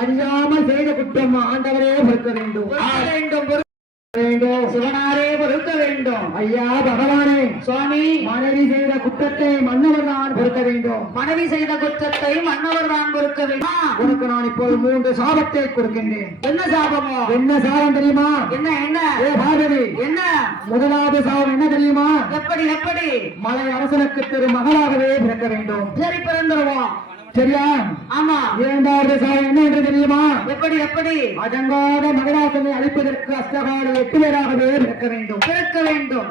அறியாமல் செய்த குற்றம் ஆண்டவரே பொறுக்க வேண்டும் சிவனாரே பொறுக்க வேண்டும். ஐயா பகவானே சுவாமி, மனைவி செய்த குற்றத்தை மன்னவர் தான் பொறுக்க வேண்டும். மனைவி செய்த குற்றத்தை மன்னவர் தான் பொறுக்க வேண்டும். உனக்கு நான் இப்போது 3 சாபத்தை கொடுக்கின்றேன். என்ன சாபமோ? என்ன சாபம் தெரியுமா? என்ன என்ன? ஏ பார்வதி, என்ன முதலாவது சாபம் என்ன தெரியுமா? எப்படி எப்படி? மலை அரசனுக்கு திரு மகளாகவே பிறக்க வேண்டும். சரி, பிறந்துருவோம். சரியா? ஆமா. இரண்டாவது சாபம் என்ன என்று தெரியுமா? எப்படி எப்படி? அடங்காத மகளாசனை அழிப்பதற்கு அஷ்டகால 8 பேராகவே பிறக்க வேண்டும். பிறக்க வேண்டும்.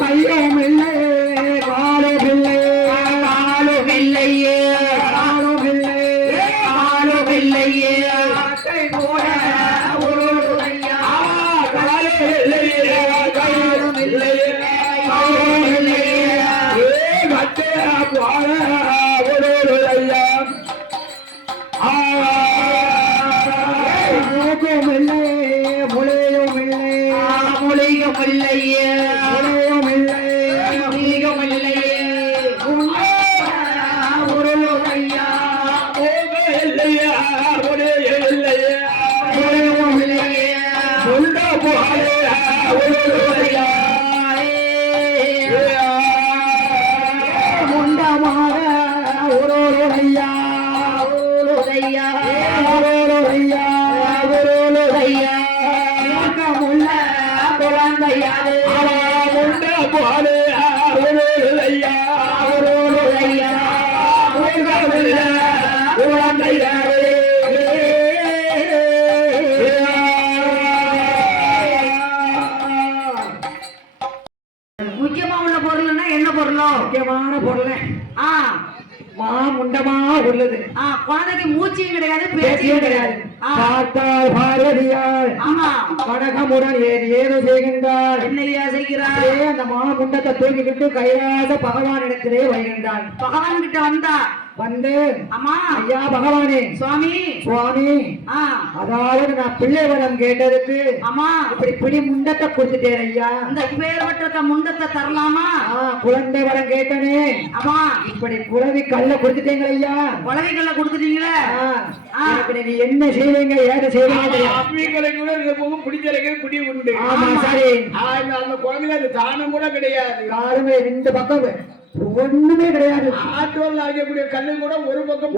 கையும் இல்லை காலும் இல்லை காலும் இல்லையே காலும் இல்லை காலும் இல்லையே கூட ஒரு காலும் இல்லையே காலும் இல்லையே காலும் இல்லையே போல ஒரு ஐயா மூக்கும் இல்லை முளையும் இல்லை முளையும் இல்லையே முளையும் இல்லை முளையும் இல்லையே ஒரு ஐயா இல்லையா முளையும் இல்லையே முளையும் இல்லையே முண்ட போல ஒரு ஐயா முண்டமாக ஒரு ஐயா ஒரு ஐயா ஒரு ஐயா ஒரு ஐயா முள்ள குழந்தையாரு முண்ட போல ஒரு ஐயா ஒரு ஐயா குழந்தையாரு முக்கியமா உள்ள பொருள்னா என்ன பொருளோ? முக்கியமான பொருள் முண்டமா உள்ளது. குழந்தைக்கு மூச்சியும் கிடையாது, பேச்சியும் கிடையாது. பார்த்தால் பார்வதியால் ஆமா கடகமுடன் ஏதோ செய்கின்றார். என்னையா செய்கிறார்? அந்த முண்டத்தை தூக்கிக்கிட்டு கைலாச பகவான் இடத்திலே வருகின்றான். பகவான் கிட்ட வந்து அம்மா ஐயா பகவானே சுவாமி சுவாமி அதாவது நான் பிள்ளை வரம் கேட்டதுக்கு அம்மா இப்படி பிடி முண்டத்தை கொடுத்துட்டேன் ஐயா. இந்த இப்பேற்பட்ட முண்டத்தை தரலாமா? குழந்தை வரம் கேட்டனே அம்மா இப்படி குழவி கல்ல கொடுத்துட்டேங்க ஐயா. குழவி கல்ல கொடுத்துட்டீங்களே, நீ என்ன செய்வீங்க ஏது செய்வீங்க? அப்படிங்களை கூட பிடிச்சலைக்கு பிடி உண்டு. ஆமா சரி. அந்த குழந்தைல அந்த தானம் கூட கிடையாது. யாருமே 2 பக்கம் ஒண்ணுமே கிடையாது. ஆற்றல் ஆகக்கூடிய கல்லு கூட ஒரு பக்கம்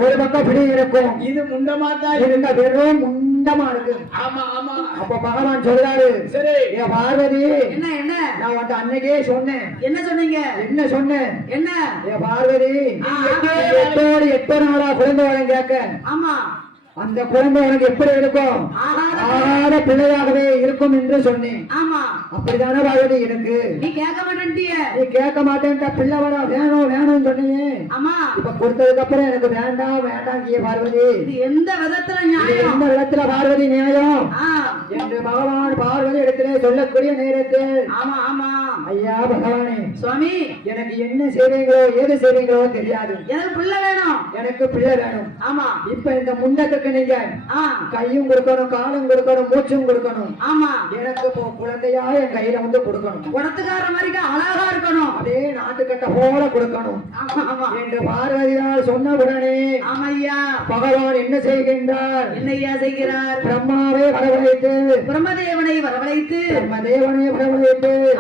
பிடி இருக்கும். இது முண்டமா தான் இருந்த வெறும் முண்டமா இருக்கு. ஆமா ஆமா. அப்ப பகவான் சொல்றாரு, சரி என் பார்வதி என்ன என்ன நான் வந்து அன்னைக்கே சொன்னேன். என்ன சொன்னீங்க? என்ன சொன்னேன்? என்ன என் பார்வதி 8 நாளா குழந்தை வரம் கேட்க. ஆமா. அந்த குழந்தை உனக்கு எப்படி இருக்கும்? ஆகாத பிள்ளையாகவே இருக்கும் என்று சொன்னேன். ஆமா அப்படிதானே பார்வதி எனக்கு. நீ கேட்க மாட்டேன்ட்டிய. நீ கேட்க மாட்டேன்டா பிள்ளை வர வேணும் வேணும்னு சொன்னீங்க. ஆமா இப்ப கொடுத்ததுக்கு அப்புறம் எனக்கு வேண்டாம் வேண்டாம் பார்வதி. எந்த விதத்துல நியாயம்? எந்த விதத்துல பார்வதி நியாயம் என்று பகவான் பார்வதி இடத்திலே சொல்லக்கூடிய நேரத்தில் ஆமா ஆமா ஐயா பகவானே சுவாமி எனக்கு என்ன செய்வீங்களோ ஏது செய்வீங்களோ தெரியாது. எனக்கு பிள்ளை வேணும். எனக்கு பிள்ளை வேணும். ஆமா இப்ப இந்த முண்டத்துக்கு நீங்க கையும் கொடுக்கணும் காலும் கொடுக்கணும் மூச்சும் கொடுக்கணும். ஆமா எனக்கு குழந்தையா என் கையில வந்து கொடுக்கணும். குடத்துக்கார மாதிரி அழகா இருக்கணும். அதே நாட்டுக்கட்ட போல கொடுக்கணும் என்று பார்வதியால் சொன்ன உடனே ஆமையா பகவான் என்ன செய்கின்றார்? என்னையா செய்கிறார்? பிரம்மாவை வரவழைத்து பிரம்மதேவனை வரவழைத்து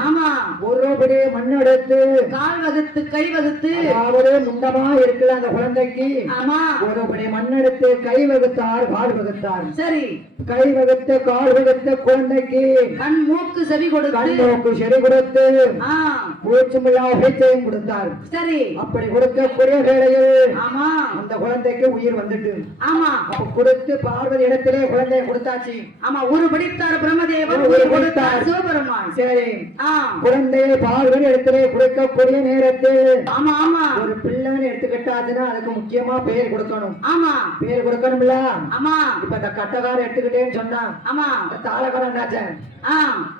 ஆமா ஒருபடி மண் எடுத்து கால் வகுத்து கை வகுத்து அதாவது முண்டமா இருக்கிற அந்த குழந்தைக்கு ஆமா ஒருபடி மண் எடுத்து கை வகுத்தார் கால் வகுத்தார். சரி கை வகுத்து கால் வகுத்த குழந்தைக்கு கண் மூக்கு செவி கொடுத்து கண் மூக்கு செவி கொடுத்து மூச்சுமில்லா பேச்சையும் கொடுத்தார். சரி அப்படி கொடுக்கக்கூடிய வேளையில் ஆமா அந்த குழந்தைக்கு உயிர் வந்துட்டு ஆமா அப்ப கொடுத்து பார்வதி இடத்திலே குழந்தைய கொடுத்தாச்சு. ஆமா ஒரு பிடித்தார் பிரம்மதேவன் உயிர் கொடுத்தார் சிவபெருமான். சரி, குழந்தையை பால்வழி இடத்திலே குடிக்கக்கூடிய நேரத்தில் ஆமா ஆமா ஒரு பிள்ளைன்னு எடுத்துக்கிட்டாச்சுன்னா அதுக்கு முக்கியமா பேர் கொடுக்கணும். ஆமா பேர் கொடுக்கணும்ல. ஆமா இப்ப இந்த கட்டக்காரன் எடுத்துக்கிட்டேன்னு சொன்னா ஆமா தாளக்காரன்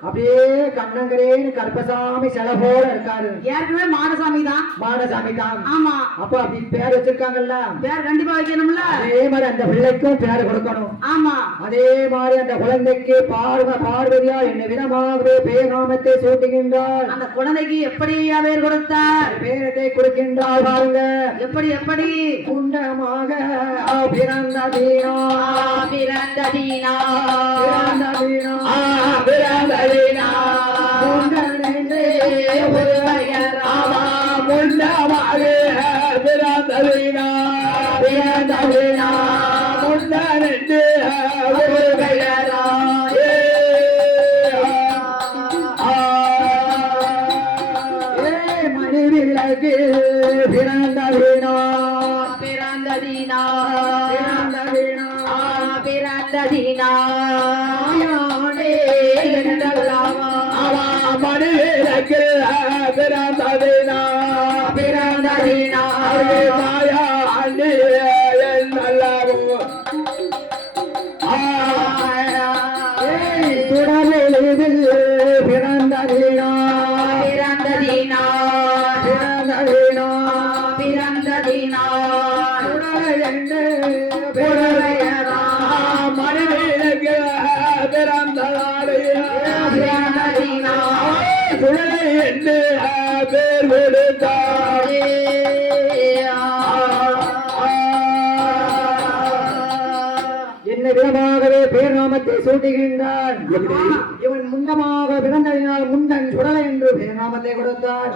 அப்படியே கண்ணங்கரேன்னு கருப்பசாமி சிலை போல இருக்காரு. ஏற்கனவே மாடசாமி தான். மாடசாமி தான். ஆமா அப்ப அப்படி பேர் வச்சிருக்காங்கல்ல, பேர் கண்டிப்பா வைக்கணும்ல. அதே மாதிரி அந்த பிள்ளைக்கும் பேர் கொடுக்கணும். ஆமா அதே மாதிரி அந்த குழந்தைக்கு பார்வதியா என்ன விதமாகவே பேர் நாமத்தை சூட்டுகின்றார். அந்த குழந்தைக்கு எப்படியா பேர் கொடுத்தார்? பேரத்தை கொடுக்கின்றார் பாருங்க. எப்படி எப்படி? குண்டமாக பிறந்ததீனா பிறந்ததீனா பிறந்ததீனா பிறந்ததீனா குண்டனே ஒரு பெயராமா குண்டமாக பிறந்ததீனா பிறந்ததீனா குண்டனே ஒரு பெயரா மணிவிலகு பிறந்ததீனா பிறந்ததீனா பிறந்ததீனா பிறந்ததீனா மணிவிலகு பிறந்ததீனா பிறந்ததீனா மாயா அண்ணி நல்லவோ சுடலில் பிறந்ததீனா பிறந்ததீனா பிறந்ததீனா பிறந்ததீனா மணிவிலகு பிறந்ததீனா குழலை என்று பேர் கொடுத்தார். என்ன விதமாகவே பேர் நாமத்தை சூட்டுகின்றார். இவன் முண்டமாக பிறந்ததினால் முண்டன் சுடலை என்று பேர் நாமத்தை கொடுத்தார்.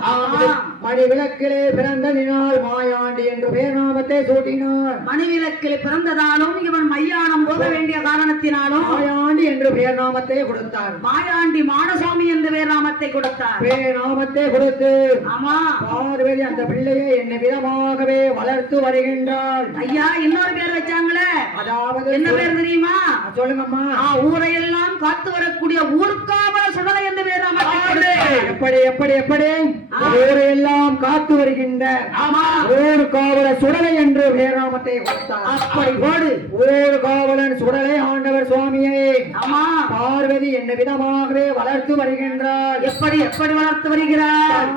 மணி விளக்கிலே பிறந்ததினால் மாயாண்டி என்று பேர் நாமத்தை சூட்டினார். மணி விளக்கிலே பிறந்ததாலும் இவன் மையானம் போக வேண்டிய காரணத்தினாலும் மாயாண்டி என்று பேர் நாமத்தை கொடுத்தார். மாயாண்டி மாடசாமி என்று பேர் நாமத்தை கொடுத்தார். பேர் நாமத்தை கொடுத்து ஆமா பார்வதி அந்த பிள்ளையை என்ன விதமாகவே வளர்த்து வருகின்றார். ஐயா இன்னொரு பேர் வச்சாங்களே, அதாவது என்ன பேர் தெரியுமா? சொல்லுங்கம்மா. ஊரையெல்லாம் காத்து வரக்கூடிய ஊர்காவல சுடலை என்று பேர் நாமத்தை கொடுத்தார். எப்படி எப்படி எப்படி ஊரையெல்லாம் காத்து வருகின்ற ஊர் காவல சுடலை என்று பேர் நாமத்தை கொடுத்தார். அப்படி போடு. ஊர் காவலன் சுடலை ஆண்டவர் சுவாமியை ஆமா பார்வதி என்ன விதமாகவே வளர்த்து வருகின்றார். எப்படி எப்படி வளர்த்து வருகிறார்?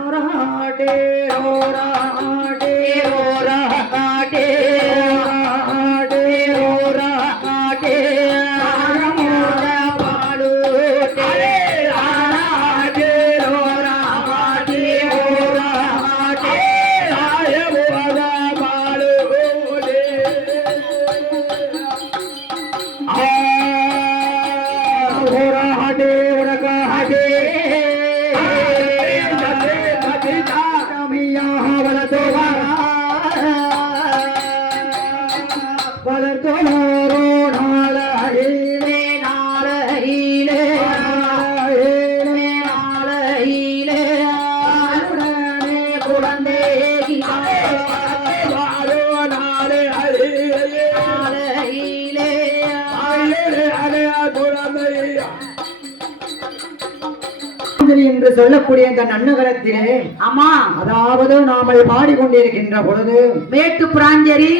என்று சொல்லக்கூடிய இந்த நன்னகரத்திலே ஆமா அதாவது நாமல் பாடிக்கொண்டிருக்கின்ற பொழுது மேட்டு பிராஞ்சரி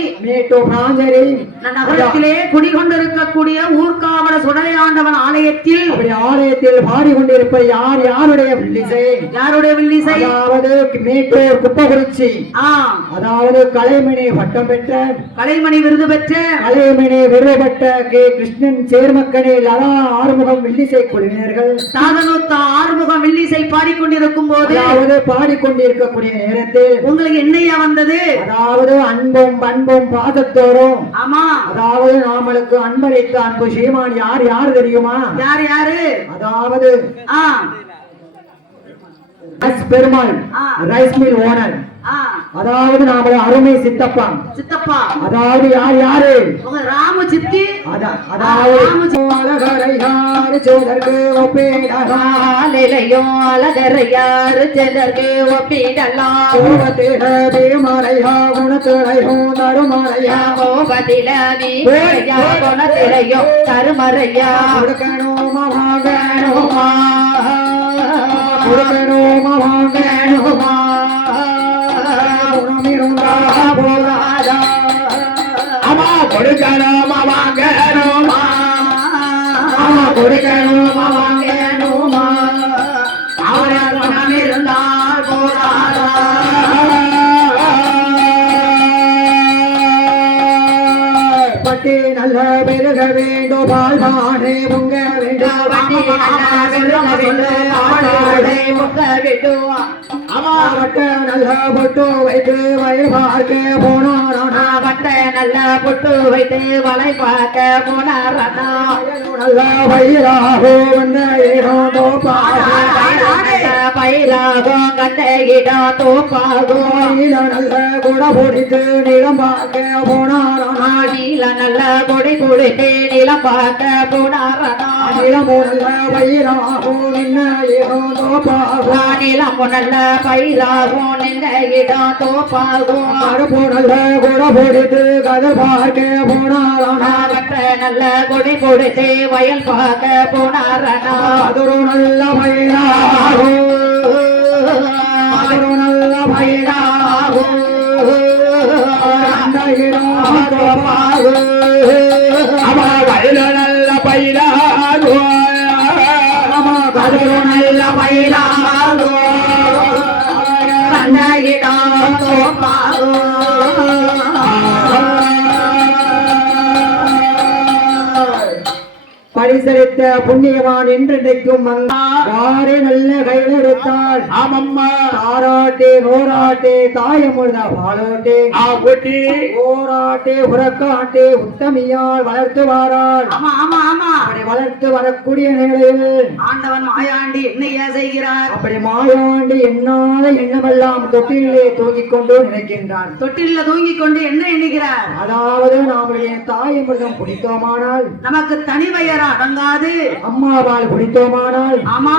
நகரத்திலே குடிகொண்டிருக்கக்கூடிய ஊர்காவல சுடலையாண்டவன் ஆலயத்தில் ஆலயத்தில் பாடிக்கொண்டிருப்ப யார் யாருடைய வில்லிசை? யாருடைய வில்லிசை? அதாவது மேட்டூர் குப்பகுறிச்சி அதாவது கலைமணி பட்டம் பெற்ற கலைமணி விருது பெற்ற கலைமணி விருது பெற்ற கே கிருஷ்ணன் சேர்மக்கணி லதா ஆறுமுகம் வில்லிசை குழுவினர்கள் தாதனொத்த ஆறுமுகம் வில்லிசை பாடிக்கொண்டிருக்கும் போது அதாவது பாடிக்கொண்டிருக்கக்கூடிய நேரத்தில் உங்களுக்கு என்னையா வந்தது? அதாவது அன்பும் பண்பும் பாதத்தோடும் ஆமா அதாவது நாமளுக்கு அன்பளித்த அன்பு சீமான் யார் யாரு தெரியுமா? யார் யாரு? அதாவது பெருமாள் ரைஸ் மில் ஓனர் அதாவது நாம அருமை சித்தப்பா அதாவது யார் யாரு? ராம சித்தி அதாவது அரிச்சோதற்கு ஒப்பிடலாம் இலையும் அழகரையாறு செதற்கு ஒப்பிடலாம் கோபத்தில பீமரையா குணத்திலையும் தருமரையா கோபத்தில நீரையா குணத்திலையும் தருமரையா கொடுக்கணுமா வாங்கணுமா கொடுக்கணுமா வாங்கணுமா குணமிருந்தா போராதா அம்மா கொடுக்கணுமா வாங்கணுமா அம்மா கொடுக்கணுமா வாங்கணுமா அவரை குணமிருந்தால் போராதா பட்டி நல்ல பெருக வேண்டும் பால்வானே பொங்க வேண்டும் வண்டி நல்லா வெல்லுக வெல்லும் ஆடோடை முக்க விடுவா அம்மா வட்ட நல்ல பொட்டு வைத்து வயல் பார்க்க போனாரானா வட்ட நல்லா புட்டு வைத்து வலை பார்க்க போனாரண்ணா நல்ல வயிறாகோ வந்த இடம் பயிராகும் கண்ட இடம் தோப்பாகும் நல்ல கூட பிடித்து நிலம் பார்க்க போனாரானா நீல நல்ல கொடி குடித்து நிலம் பார்க்க போனாரண்ணா நிலமோ நல்ல வயிறாகோ நின்ன இடம் தோப்பாகும் நிலம் நல்ல பயிராகும் நின்ற இடம் தோப்பாகும் மறுபோ நல்ல கூட பிடித்து கதை பார்க்க போனாரானா வட்ட நல்ல கொடி கொடுத்து வயல் பார்க்க போனாரண்ணா அதொரு நல்ல வயிறாகோ அதொரு நல்ல வயிறாகோ அந்த இடம் தோப்பாகும் அம்மா வயல நல்ல பயிராகோ அம்மா கதரு நல்ல பயிராகோ கண்ட இடம் தோப்பாகும் பரிசளித்த புண்ணியவான் என்றைக்கும் யாரே நல்ல கையில் எடுத்தாள் ஆமம்மா தாராட்டே நோராட்டே தாயமுழுத பாலோட்டே ஆட்டி ஓராட்டே உறக்காட்டே உத்தமியால் வளர்த்து வாராள் ஆமா ஆமா ஆமா அப்படி வளர்த்து வரக்கூடிய நிலையில் ஆண்டவன் மாயாண்டி என்னையா செய்கிறார் அப்படி மாயாண்டி எண்ணாத எண்ணமெல்லாம் தொட்டிலே தூங்கிக் கொண்டு நினைக்கின்றான் தொட்டில தூங்கிக் கொண்டு என்ன எண்ணுகிறார் அதாவது நாமுடைய தாயமிருதம் பிடித்தோமானால் நமக்கு தனி வயர் அடங்காது அம்மாவால் பிடித்தோமானால் ஆமா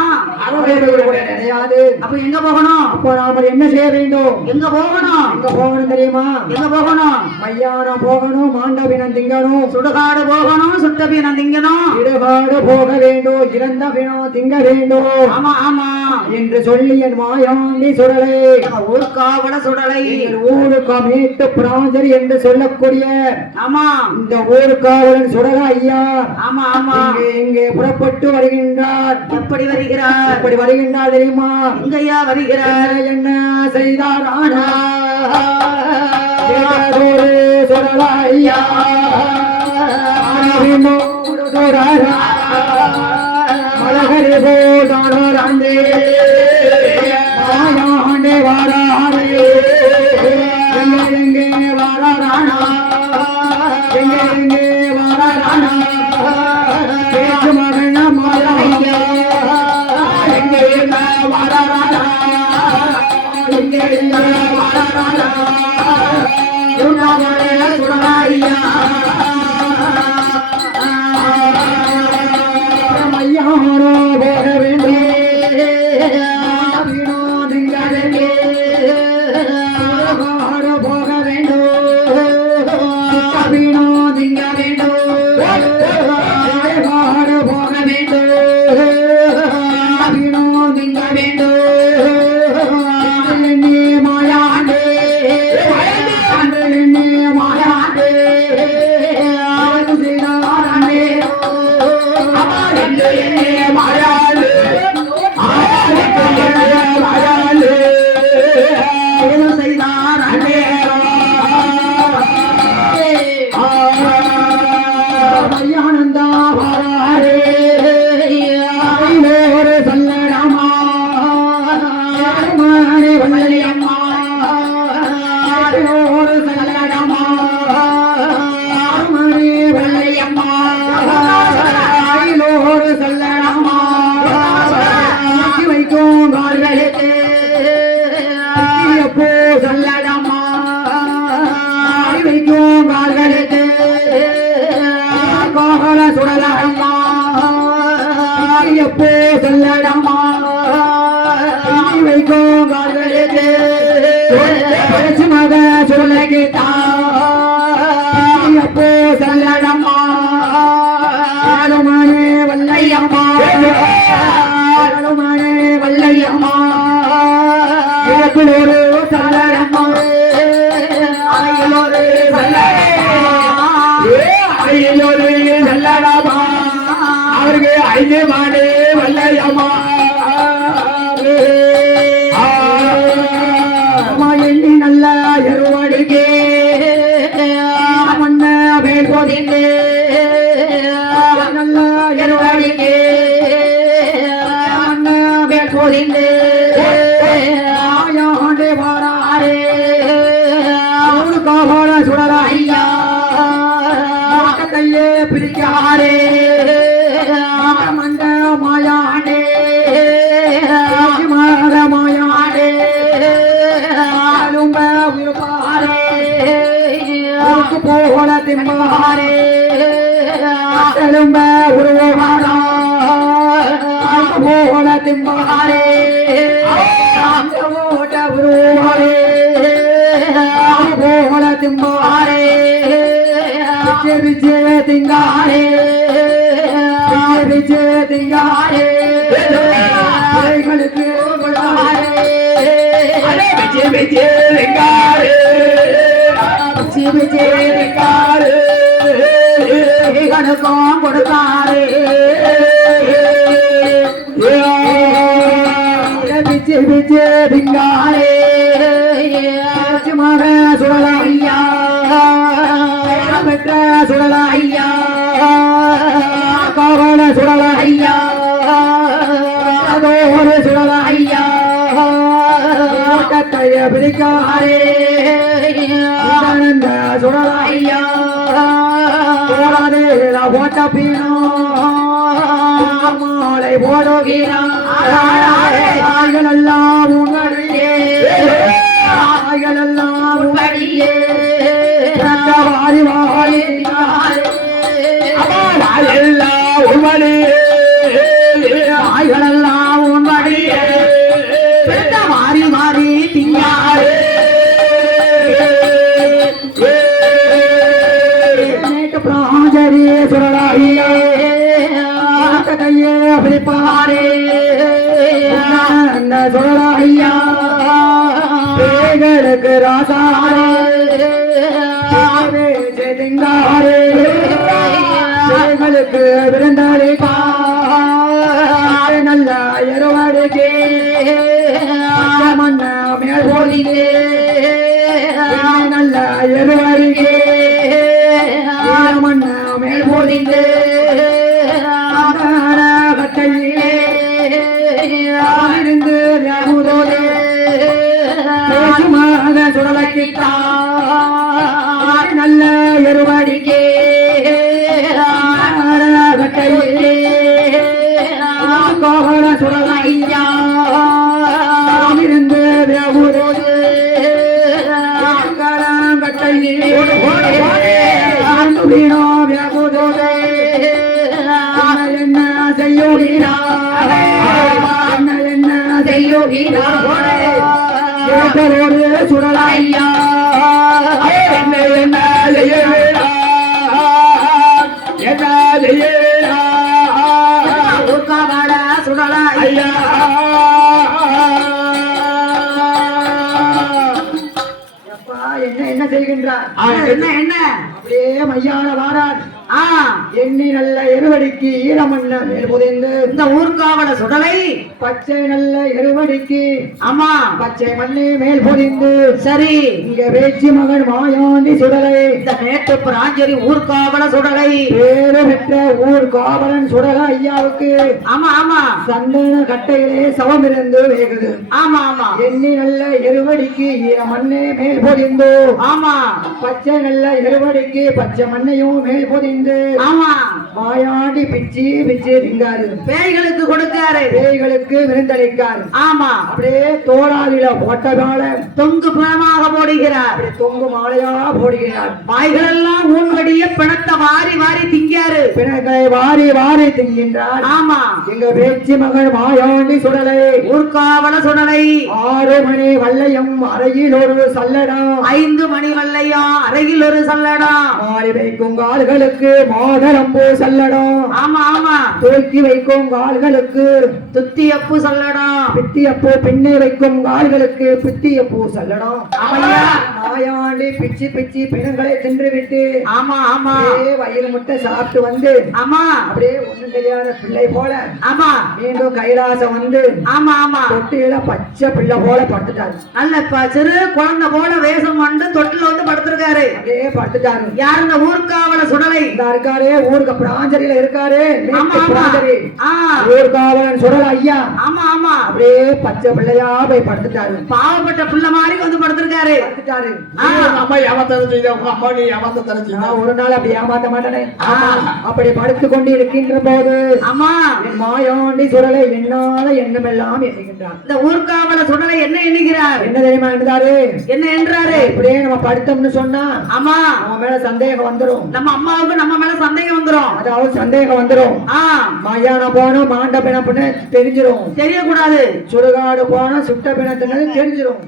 அவருடைய கூட நினையாது அப்ப எங்க போகணும் அப்போ நாம என்ன செய்ய வேண்டும் எங்க போகணும் எங்க போகணும் தெரியுமா எங்க போகணும் மையானம் போகணும் மாண்டவினம் திங்கணும் சுடுகாடு போகணும் சுட்டபீனம் திங்கணும் இடுகாடு போக வேண்டும் இறந்த பிணம் திங்க வேண்டும் ஆமா ஆமா என்று சொல்லி என் மாயாண்டி சுடலை ஊர்காவட சுடலை எங்கள் ஊருக்கு மீட்டு பிராஞ்சர் என்று சொல்லக்கூடிய ஆமா இந்த ஊருக்காவலன் சுடல ஐயா ஆமா ஆமா இங்கே புறப்பட்டு வருகின்றார் எப்படி வருகிறார் எப்படி வருகின்றார் தெரியுமா எங்கய்யா வருகிறார் என்ன செய்தார் ஆனா சுடல ஐயா மலகரி போடாண்டே மாயாண்டே வாராடே எங்கே வாரானா எங்கே வாரானா பேச்சு மகன மாயா எங்கே வாரானா எங்கே வாரானா சுடலாய்யா மையானோ போக வேண்டே போக வேண்டும் திங்க வேண்டும் போக வேண்டும் திங்க வேண்டும் மாயாண்டே மாயாண்டே மையானந்தா வாராரே சல்லராமா வல்லியம்மா சல்லராமா வல்லியம்மா சல்லராமா எப்போ சொல்லடமா வைக்கும் கால்களுக்கு பழச்சு மக சொல்ல கேட்டா எப்போ சொல்லடமா ஆளுமானே வல்லையம்மா ஆளுமானே வல்லையம்மா ஒரு சொல்லடமா அயலோரு அயலோரு சொல்லடமா அவருக்கு ஐந்து மாடு வல்லையம்மா எண்ணி நல்ல எருவடிக்கே மண்ண வேல் போதிலே நல்ல எருவடிக்கே மண்ண வேல் போதிலே ஆயாண்டே வாராரே காவாட சுடர ஐயா கையே பிடிக்காரே மண்ட மாயாண்டே மாயாண்டே போல திம்பாரே எலும்ப உருவாரா போல திம்பாரே ஓட்ட உருவாரே போல திம்பாரே விஜய திங்காரே விஜய திங்காரே களுக்கு விஜய விஜய திங்காரே விஜயக்காரு கணக்கம் கொடுத்தாரு விஜய விஜயங்காரே மக சுடல ஐயா பெற்ற சுடல ஐயா காவல சுடல ஐயா அதோடு சுடல ஐயா கைய பிடிக்காரே சுடல ஐயா போட்ட பீனோ மாலை போடுகிறார்கள் எல்லாம் உங்களியே எல்லாம் உங்களியே வாரி வாரி எல்லாம் உங்களியே எல்லாம் உங்களியே மாறி மாறி திங்காரே பிராஜரி சுரலாயே கையே பிடிப்பாரே சுரலாயா பேகளுக்கு ராசாரே திங்காரே பேகளுக்கு விருந்தாரே நல்ல எருவாடுகே மண்ண மேல் போலிலே நல்ல எருவாடுகே மண்ண மேல் போலிலே கட்டையிலே இருந்து ராமுதோடே பேசுமாக சுடலக்கிட்டா நல்ல எருவாடிக்கே கட்டையிலே கோகட சுடல ஐயா இருந்து ராமுதோடே கட்டையிலே வீணோ வியாபுதோடே என்ன செய்யுகிறா என்ன செய்யுகிறா சுடலையா என்ன என்ன செய்யுகிறா என்ன செய்யுகிறா சுடலா ஐயா என்ன என்ன செய்கின்றார் என்ன என்ன அப்படியே மையான வாரார் எண்ணி நல்ல எருவடிக்கு ஈரமண்ண மேல் புதைந்து இந்த ஊர்காவல சுடலை பச்சை நல்ல எருவடிக்கு ஆமா பச்சை மண்ணே மேல் பொதிந்து சரி இங்க வேச்சி மகன் மாயாண்டி சுடலை இந்த நேற்று பிராஞ்சரி ஊர்காவல சுடலை பேரு பெற்ற ஊர்காவலன் சுடலை ஐயாவுக்கு ஆமா ஆமா சந்தன கட்டையிலே சவம் இருந்து வேகுது ஆமா ஆமா எண்ணி நல்ல எருவடிக்கு ஈரமண்ணே மேல் பொதிந்து ஆமா பச்சை நல்ல எருவடிக்கு பச்சை மண்ணையும் மேல் பொதிந்து அறிந்து ஆமா மாயாண்டி பிச்சி பிச்சி திங்காரு, பேய்களுக்கு கொடுக்காரு, பேய்களுக்கு விருந்தளிக்காரு. ஆமா அப்படியே தோளாதில போட்டதால தொங்கு பணமாக போடுகிறார், அப்படி தொங்கு மாலையா போடுகிறார். வாய்களெல்லாம் ஊன்கடிய பிணத்தை வாரி வாரி திங்காரு, பிணங்களை வாரி வாரி தின்கின்றார். ஆமா எங்க பேச்சு மகன் மாயாண்டி சுடலை ஊர்காவல சுடலை 6 மணி வல்லையம் அறையில் ஒரு சல்லடம், 5 மணி வல்லையா அருகில் ஒரு சல்லடம், மாறி வைக்கும் கால்களுக்கு மாதரம்பு சல்லடம், ஆமா ஆமா தூக்கி வைக்கும் கால்களுக்கு துத்தியப்பு சல்லடம், பித்தியப்பூ, பின்னே வைக்கும் கால்களுக்கு பித்தியப்பூ சல்லடம். ஆமையா மாயாண்டி பிச்சி பிச்சி பிணங்களை தின்று விட்டு ஆமா ஆமா அப்படியே வயிறு முட்டை சாப்பிட்டு வந்து ஆமா அப்படியே ஒண்ணும் தெரியாத பிள்ளை போல ஆமா மீண்டும் கைலாசம் வந்து ஆமா ஆமா தொட்டில பச்சை பிள்ளை போல படுத்துட்டாரு. நல்ல சிறு குழந்தை போல வேஷம் கொண்டு தொட்டில வந்து படுத்திருக்காரு. அப்படியே படுத்துட்டாரு. யார் இந்த ஊர்காவல சுடலை? இந்த இருக்காரு, ஊருக்கு பிராஞ்சரியில இருக்காரு. ஆமா ஆமா பிராஞ்சரி ஆ ஊர்காவலன் சுடல ஐயா ஆமா ஆமா அப்படியே பச்சை பிள்ளையா போய் படுத்துட்டாரு. பாவப்பட்ட பிள்ளை மாதிரி வந்து படுத்திருக்காரு. படுத்துட்டாரு. அம்மா ஏமாத்தம் செய்த உங்க அம்மா நீ ஏமாத்தம் செய்த நான் ஒரு நாள் அப்படி ஏமாத்த மாட்டேனே. அப்படி படுத்து கொண்டு இருக்கின்ற போது ஆமா என் மாயாண்டி சுடலை என்னால எண்ணமெல்லாம் எண்ணுகின்றார். இந்த ஊர்காவல சுடலை என்ன எண்ணுகிறார்? என்ன தெரியுமா எண்ணுதாரு? என்ன என்றாரு? இப்படியே நம்ம படுத்தோம்னு சொன்னா ஆமா நம்ம மேல சந்தேகம் வந்துரும். நம்ம அம்மாவுக்கு நம்ம மேல சந்தேகம் வந்துரும். அதாவது சந்தேகம் வந்துரும். மயானம் போனா மாண்ட பிணப்புன்னு தெரிஞ்சிரும். தெரியக்கூடாது. சுடுகாடு போனா சுட்ட பிணத்துன்னு தெரிஞ்சிரும்.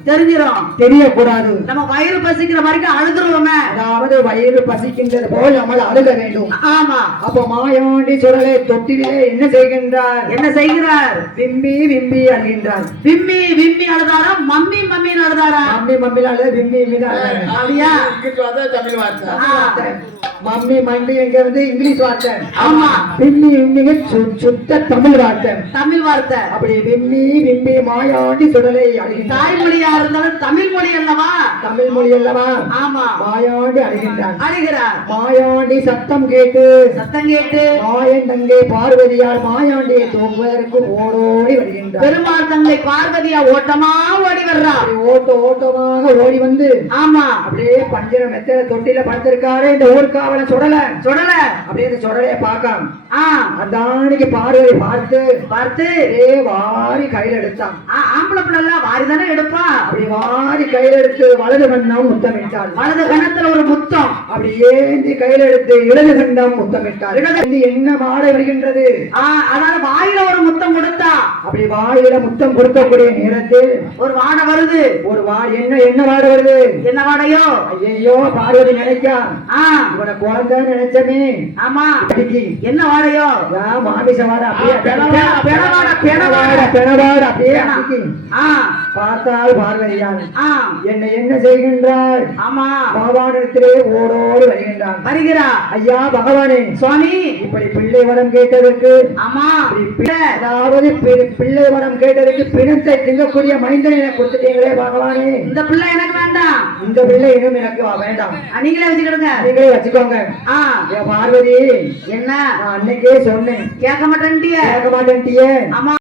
தெரியக்கூடாது. நம்ம வயிறு பசிக்கிற வரைக்கும் அழுதுருவோமே. அதாவது வயிறு பசிக்கின்றது போல் நம்ம அழுக வேண்டும். ஆமா அப்ப மாயாண்டி சுடலை தொட்டிலே என்ன செய்கின்றார்? என்ன செய்கிறார்? விம்பி விம்பி அழுகின்றார். விம்மி விம்மி அழுதாரா? மம்மி மம்மி அழுதாரா? மம்மி மம்மில அழுத விம்பி விம்பி அழுதாரு. அப்படியா? தமிழ் வார்த்தை மம்மி மம்மி எங்க வந்து இங்கிலீஷ் வார்த்தை. ஆமா விம்மி விம்மிங்க சுத்த தமிழ் வார்த்தை. தமிழ் வார்த்தை. அப்படி விம்மி விம்மி மாயாண்டி சுடலை அழுகின்றார். தாய்மொழியா இருந்தாலும் தமிழ் மொழி அல்லவா? தமிழ் மொழி அல்லவா? ஆமா மாயாண்டி அழுகின்றார். அழுகிறார். மாயாண்டி சத்தம் கேட்டு மாயன் தங்கை பார்வதியால் மாயாண்டியை தூக்குவதற்கு ஓடோடி வருகின்றார். பெருமாள் தங்கை பார்வதியா ஓட்டமா ஓடி வர்றா. ஓட்டமாக ஓடி வந்து ஆமா அப்படியே பஞ்சர மெத்தல தொட்டில படுத்திருக்காரு இந்த ஊர்காவல சுடல அப்படியே இந்த சுடலைய பார்க்காம அதானிக்கு பார்வதி பார்த்து வாரி கையில எடுத்தான். ஆம்பளை பிள்ளை வாரி தானே எடுப்பா. அப்படி வாரி கையில எடுத்து வலது கண்ணம் முத்தமிட்டாள். வலது கண்ணத்துல ஒரு முத்தம் அப்படி ஏந்தி கையில எடுத்து இடது கண்டம் முத்தமிட்டாள். என்ன மாலை வருகின்றது? அதாவது வாயில ஒரு முத்தம் கொடுத்தா. அப்படி வாயில முத்தம் கொடுக்கக்கூடிய நேரத்தில் ஒரு வாடை வருது. ஒரு வாடை என்ன வாடை வருது? என்ன வாடையோ? ஐயோ பார்வதி நினைக்கா இவனை குழந்தை நினைச்சமே. ஆமா என்ன வாடையோ? மாமிச வாடை. அப்படியே பெணவாட அப்படியே பார்த்தால் பார்வதியால் என்ன செய்கின்றார்? ஆமா பகவானிடத்திலே ஓடோடு வருகிறார். ஐயா பகவானே சுவாமி இப்படி பிள்ளை வரம் கேட்டதற்கு ஆமா அதாவது பிள்ளை வரம் கேட்டதற்கு பிணத்தை திங்கக்கூடிய மைந்தனை எனக்கு கொடுத்துட்டீங்களே பகவானே. இந்த பிள்ளை எனக்கு வேண்டாம். இந்த பிள்ளை இன்னும் எனக்கு வேண்டாம். நீங்களே வச்சுக்கிடுங்க. நீங்களே வச்சுக்கோங்க. பார்வதி என்ன நான் அன்னைக்கே சொன்னேன் கேட்க மாட்டேன்ட்டியே. ஆமா